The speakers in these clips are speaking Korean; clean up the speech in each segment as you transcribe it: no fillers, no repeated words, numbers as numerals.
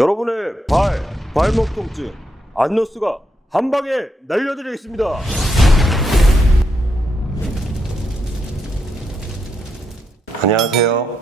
여러분의 발목 통증 안노스가 한 방에 날려드리겠습니다. 안녕하세요.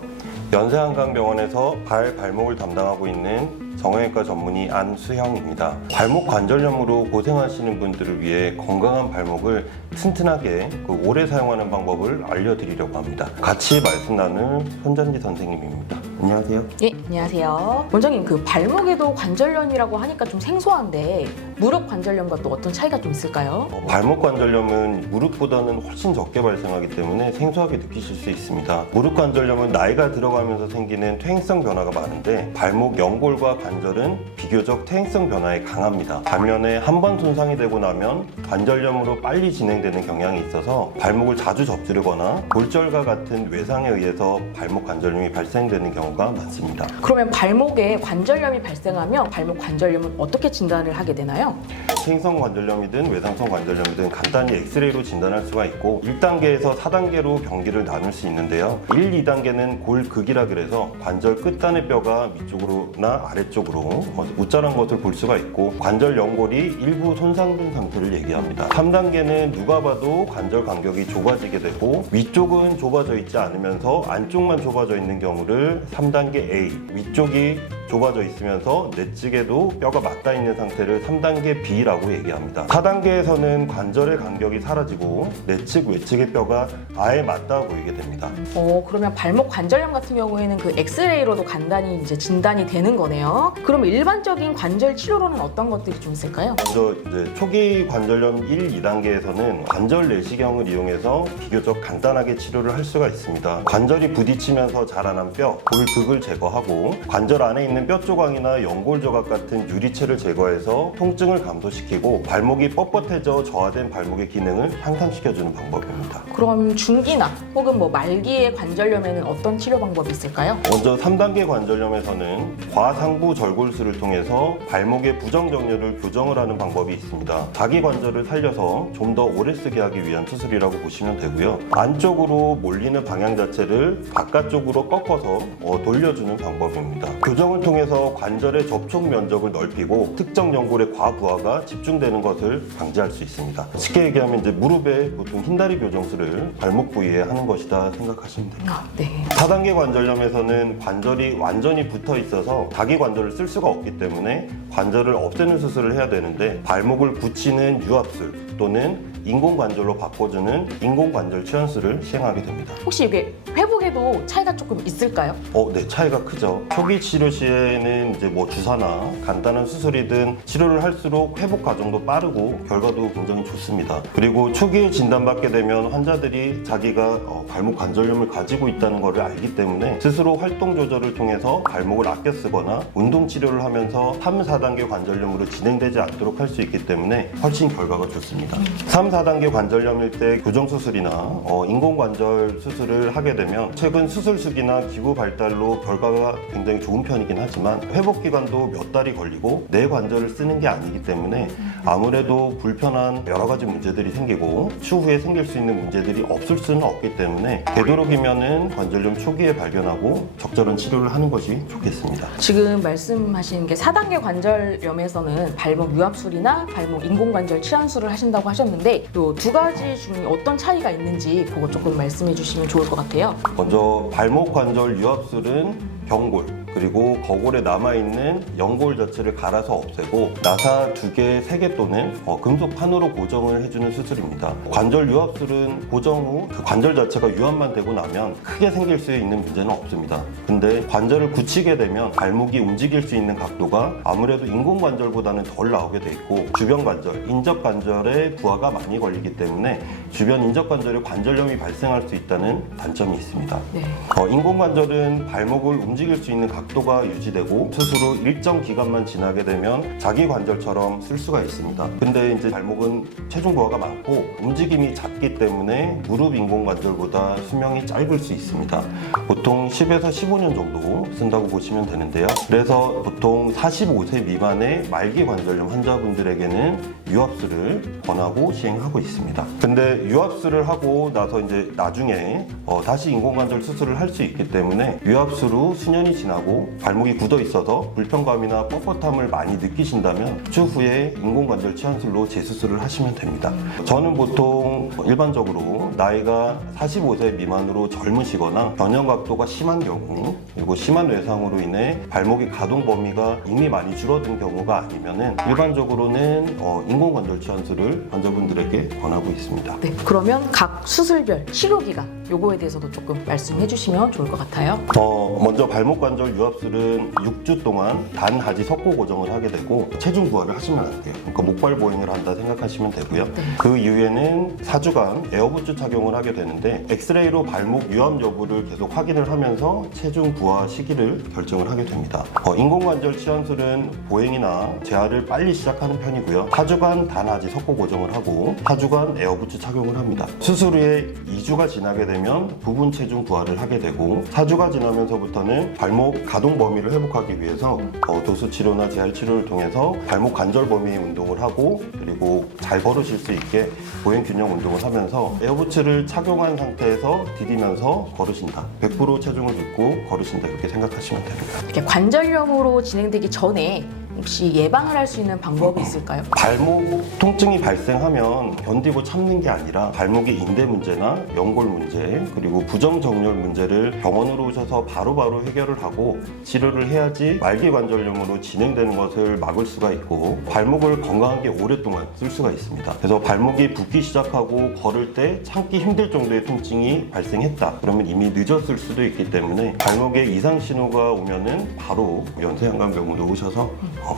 연세한강병원에서 발목을 담당하고 있는 정형외과 전문의 안수형입니다. 발목 관절염으로 고생하시는 분들을 위해 건강한 발목을 튼튼하게 오래 사용하는 방법을 알려드리려고 합니다. 같이 말씀 나눌 손전지 선생님입니다. 안녕하세요. 예, 안녕하세요. 원장님, 발목에도 관절염이라고 하니까 좀 생소한데 무릎 관절염과 또 어떤 차이가 좀 있을까요? 발목 관절염은 무릎보다는 훨씬 적게 발생하기 때문에 생소하게 느끼실 수 있습니다. 무릎 관절염은 나이가 들어가면서 생기는 퇴행성 변화가 많은데 발목 연골과 관절은 비교적 퇴행성 변화에 강합니다. 반면에 한 번 손상이 되고 나면 관절염으로 빨리 진행되는 경향이 있어서 발목을 자주 접지르거나 골절과 같은 외상에 의해서 발목 관절염이 발생되는 경우가 많습니다. 그러면 발목에 관절염이 발생하면 발목 관절염은 어떻게 진단을 하게 되나요? 퇴행성 관절염이든 외상성 관절염이든 간단히 엑스레이로 진단할 수가 있고 1단계에서 4단계로 병기를 나눌 수 있는데요. 1, 2단계는 골극이라 그래서 관절 끝단의 뼈가 위쪽으로나 아래쪽으로 우짤한 것을 볼 수가 있고 관절 연골이 일부 손상된 상태를 얘기합니다. 3단계는 누가 봐도 관절 간격이 좁아지게 되고 위쪽은 좁아져 있지 않으면서 안쪽만 좁아져 있는 경우를 3단계 A, 위쪽이 좁아져 있으면서 내측에도 뼈가 맞닿아 있는 상태를 3단계 B라고 얘기합니다. 4단계에서는 관절의 간격이 사라지고 내측, 외측의 뼈가 아예 맞닿아 보이게 됩니다. 그러면 발목 관절염 같은 경우에는 엑스레이로도 간단히 이제 진단이 되는 거네요. 그럼 일반적인 관절 치료로는 어떤 것들이 좀 있을까요? 먼저 초기 관절염 1, 2단계에서는 관절 내시경을 이용해서 비교적 간단하게 치료를 할 수가 있습니다. 관절이 부딪히면서 자라난 뼈, 골극을 제거하고 관절 안에 있는 뼈 조각이나 연골 조각 같은 유리체를 제거해서 통증을 감소시키고 발목이 뻣뻣해져 저하된 발목의 기능을 향상시켜주는 방법입니다. 그럼 중기나 혹은 말기의 관절염에는 어떤 치료 방법이 있을까요? 먼저 3단계 관절염에서는 과상부 절골술을 통해서 발목의 부정정렬을 교정을 하는 방법이 있습니다. 자기 관절을 살려서 좀 더 오래 쓰게 하기 위한 수술이라고 보시면 되고요. 안쪽으로 몰리는 방향 자체를 바깥쪽으로 꺾어서 돌려주는 방법입니다. 교정을 통해서 관절의 접촉 면적을 넓히고 특정 연골의 과부하가 집중되는 것을 방지할 수 있습니다. 쉽게 얘기하면 무릎에 보통 흰다리 교정술을 발목 부위에 하는 것이다 생각하시면 됩니다. 네. 4단계 관절염에서는 관절이 완전히 붙어 있어서 자기 관절을 쓸 수가 없기 때문에 관절을 없애는 수술을 해야 되는데 발목을 붙이는 유압술 또는 인공관절로 바꿔주는 인공관절 치환술을 시행하게 됩니다. 혹시 이게 회복에도 차이가 조금 있을까요? 네, 차이가 크죠. 초기 치료 시에는 주사나 간단한 수술이든 치료를 할수록 회복 과정도 빠르고 결과도 굉장히 좋습니다. 그리고 초기에 진단받게 되면 환자들이 자기가 발목 관절염을 가지고 있다는 것을 알기 때문에 스스로 활동 조절을 통해서 발목을 아껴 쓰거나 운동 치료를 하면서 3, 4단계 관절염으로 진행되지 않도록 할 수 있기 때문에 훨씬 결과가 좋습니다. 3, 4단계 관절염일 때 교정수술이나 인공관절 수술을 하게 되면 최근 수술수기나 기구 발달로 결과가 굉장히 좋은 편이긴 하지만 회복 기간도 몇 달이 걸리고 내 관절을 쓰는 게 아니기 때문에 아무래도 불편한 여러 가지 문제들이 생기고 추후에 생길 수 있는 문제들이 없을 수는 없기 때문에 되도록이면은 관절염 초기에 발견하고 적절한 치료를 하는 것이 좋겠습니다. 지금 말씀하신 게 4단계 관절염에서는 발목 유압술이나 발목 인공관절 치환술을 하신다고 하셨는데 또 두 가지 중에 어떤 차이가 있는지 그거 조금 말씀해 주시면 좋을 것 같아요. 먼저 발목 관절 유압술은 경골 그리고 거골에 남아있는 연골 자체를 갈아서 없애고 나사 2개, 3개 또는 금속 판으로 고정을 해주는 수술입니다. 관절 유압술은 고정 후 그 관절 자체가 유압만 되고 나면 크게 생길 수 있는 문제는 없습니다. 근데 관절을 굳히게 되면 발목이 움직일 수 있는 각도가 아무래도 인공관절보다는 덜 나오게 돼 있고 주변 관절, 인접 관절에 부하가 많이 걸리기 때문에 주변 인접 관절에 관절염이 발생할 수 있다는 단점이 있습니다. 네. 인공관절은 발목을 움직일 수 있는 각도가 유지되고 수술 후 일정 기간만 지나게 되면 자기 관절처럼 쓸 수가 있습니다. 근데 발목은 체중 부하가 많고 움직임이 작기 때문에 무릎 인공관절보다 수명이 짧을 수 있습니다. 보통 10에서 15년 정도 쓴다고 보시면 되는데요. 그래서 보통 45세 미만의 말기 관절염 환자분들에게는 유압술을 권하고 시행하고 있습니다. 근데 유압술을 하고 나서 나중에 다시 인공관절 수술을 할 수 있기 때문에 유압술 후 수년이 지나고 하고 발목이 굳어 있어서 불편감이나 뻣뻣함을 많이 느끼신다면 추후에 인공관절 치환술로 재수술을 하시면 됩니다. 저는 보통 일반적으로 나이가 45세 미만으로 젊으시거나 변형 각도가 심한 경우, 그리고 심한 외상으로 인해 발목의 가동 범위가 이미 많이 줄어든 경우가 아니면은 일반적으로는 인공관절 치환술을 환자분들에게 권하고 있습니다. 네, 그러면 각 수술별 치료 기간 요거에 대해서도 조금 말씀해 주시면 좋을 것 같아요. 먼저 발목 관절 유압술은 6주 동안 단하지 석고 고정을 하게 되고 체중 부하를 하시면 안 돼요. 그러니까 목발 보행을 한다 생각하시면 되고요. 네. 그 이후에는 4주간 에어부츠 착용을 하게 되는데 엑스레이로 발목 유압 여부를 계속 확인을 하면서 체중 부하 시기를 결정을 하게 됩니다. 인공관절 치환술은 보행이나 재활을 빨리 시작하는 편이고요. 4주간 단하지 석고 고정을 하고 4주간 에어부츠 착용을 합니다. 수술 후에 2주가 지나게 되면 부분 체중 부하를 하게 되고 4주가 지나면서부터는 발목 가동 범위를 회복하기 위해서 도수 치료나 재활 치료를 통해서 발목 관절 범위 운동을 하고 그리고 잘 걸으실 수 있게 보행 균형 운동을 하면서 에어부츠를 착용한 상태에서 디디면서 걸으신다. 100% 체중을 딛고 걸으신다. 이렇게 생각하시면 됩니다. 이렇게 관절염으로 진행되기 전에 혹시 예방을 할 수 있는 방법이 있을까요? 발목 통증이 발생하면 견디고 참는 게 아니라 발목의 인대 문제나 연골 문제 그리고 부정정렬 문제를 병원으로 오셔서 바로바로 해결을 하고 치료를 해야지 말기 관절염으로 진행되는 것을 막을 수가 있고 발목을 건강하게 오랫동안 쓸 수가 있습니다. 그래서 발목이 붓기 시작하고 걸을 때 참기 힘들 정도의 통증이 발생했다. 그러면 이미 늦었을 수도 있기 때문에 발목에 이상 신호가 오면은 바로 연세한강병원으로 오셔서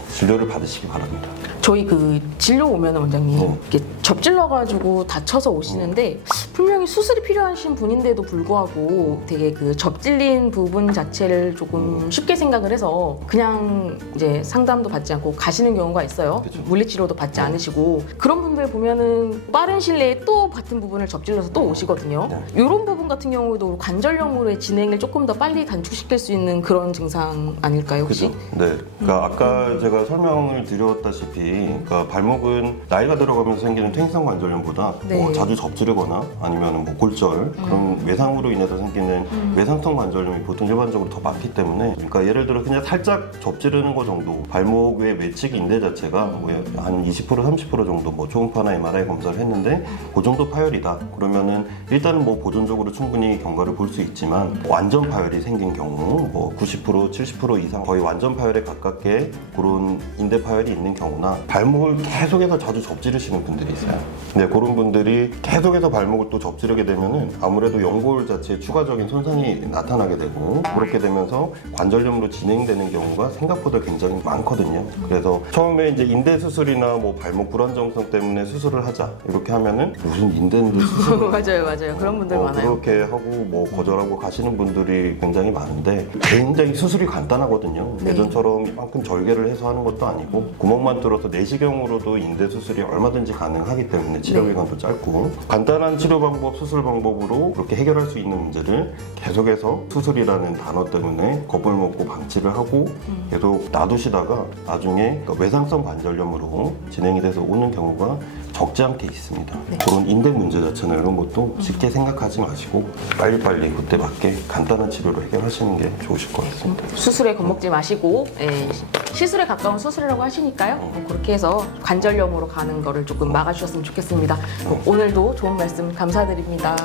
진료를 받으시기 바랍니다. 저희 그 진료 오면 원장님 이렇게 접질러가지고 다쳐서 오시는데 분명히 수술이 필요하신 분인데도 불구하고 되게 그 접질린 부분 자체를 조금 쉽게 생각을 해서 그냥 이제 상담도 받지 않고 가시는 경우가 있어요. 그쵸. 물리치료도 받지 않으시고 그런 분들 보면은 빠른 시일 내에 또 같은 부분을 접질러서 또 오시거든요. 네. 이런 부분 같은 경우에도 관절염으로의 진행을 조금 더 빨리 단축시킬 수 있는 그런 증상 아닐까요 혹시? 그죠? 네. 그러니까 아까 제가 설명을 드렸다시피, 그러니까 발목은 나이가 들어가면서 생기는 퇴행성 관절염보다 네. 뭐 자주 접지르거나 아니면 뭐 골절 그런 외상으로 인해서 생기는 외상성 관절염이 보통 일반적으로 더 많기 때문에, 그러니까 예를 들어 그냥 살짝 접지르는 거 정도, 발목의 외측 인대 자체가 뭐 한 20% 30% 정도 뭐 초음파나 MRI 검사를 했는데 그 정도 파열이다. 그러면은 일단은 뭐 보존적으로 충분히 경과를 볼 수 있지만 완전 파열이 생긴 경우 뭐 90% 70% 이상 거의 완전 파열에 가깝게 그런 인대 파열이 있는 경우나 발목을 계속해서 자주 접지르시는 분들이 있어요. 근데 그런 분들이 계속해서 발목을 또 접지르게 되면은 아무래도 연골 자체에 추가적인 손상이 나타나게 되고 그렇게 되면서 관절염으로 진행되는 경우가 생각보다 굉장히 많거든요. 그래서 처음에 이제 인대 수술이나 뭐 발목 불안정성 때문에 수술을 하자 이렇게 하면은 무슨 인대인데 수술 맞아요. 그런 분들 많아요. 그렇게 하고 뭐 거절하고 가시는 분들이 굉장히 많은데 굉장히 수술이 간단하거든요. 네. 예전처럼 이만큼 절개를 해서 하는 것도 아니고 구멍만 뚫어서 내시경으로도 인대 수술이 얼마든지 가능하기 때문에 치료 기간도 짧고 간단한 치료 방법, 수술 방법으로 그렇게 해결할 수 있는 문제를 계속해서 수술이라는 단어 때문에 겁을 먹고 방치를 하고 계속 놔두시다가 나중에 그 외상성 관절염으로 진행이 돼서 오는 경우가 적지 않게 있습니다. 네. 그런 인대 문제 자체나 이런 것도 쉽게 생각하지 마시고 빨리빨리 그때 맞게 간단한 치료로 해결하시는 게 좋으실 것 같습니다. 수술에 겁먹지 마시고 시술에 가까운 수술이라고 하시니까요. 그렇게 해서 관절염으로 가는 거를 조금 막아주셨으면 좋겠습니다. 오늘도 좋은 말씀 감사드립니다.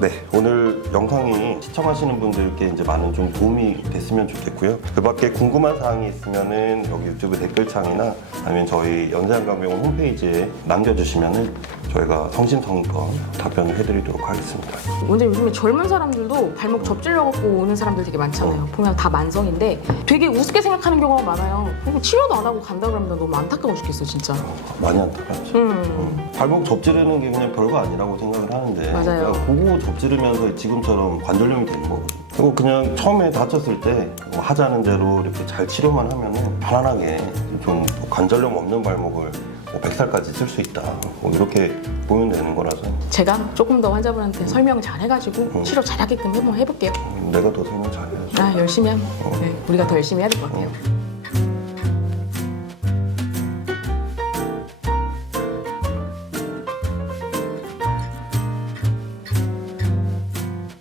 네, 오늘 영상이 시청하시는 분들께 이제 많은 좀 도움이 됐으면 좋겠고요. 그 밖에 궁금한 사항이 있으면은 여기 유튜브 댓글창이나 아니면 저희 연세한강병원 홈페이지에 남겨주시면은 저희가 성심성의껏 답변을 해드리도록 하겠습니다. 원장님 요즘에 젊은 사람들도 발목 접질러갖고 오는 사람들 되게 많잖아요. 보면 다 만성인데 되게 우습게 생각하는 경우가 많아요. 그리고 치료도 안 하고 간다 그러면 너무 안타까워 죽겠어 진짜. 많이 안타깝죠. 발목 접지르는 게 그냥 별거 아니라고 생각을 하는데 맞아요. 그거 접지르면서 지금처럼 관절염이 되는 거거든요. 그리고 그냥 처음에 다쳤을 때뭐 하자는 대로 이렇게 잘 치료만 하면은 편안하게 좀 관절염 없는 발목을 뭐 100살까지 쓸 수 있다. 뭐 이렇게 보면 되는 거라서 제가 조금 더 환자분한테 설명 잘 해가지고 치료 잘하게끔 한번 해볼게요. 내가 더 설명 잘해야지. 열심히 하면 우리가 더 열심히 해야 될 것 같아요.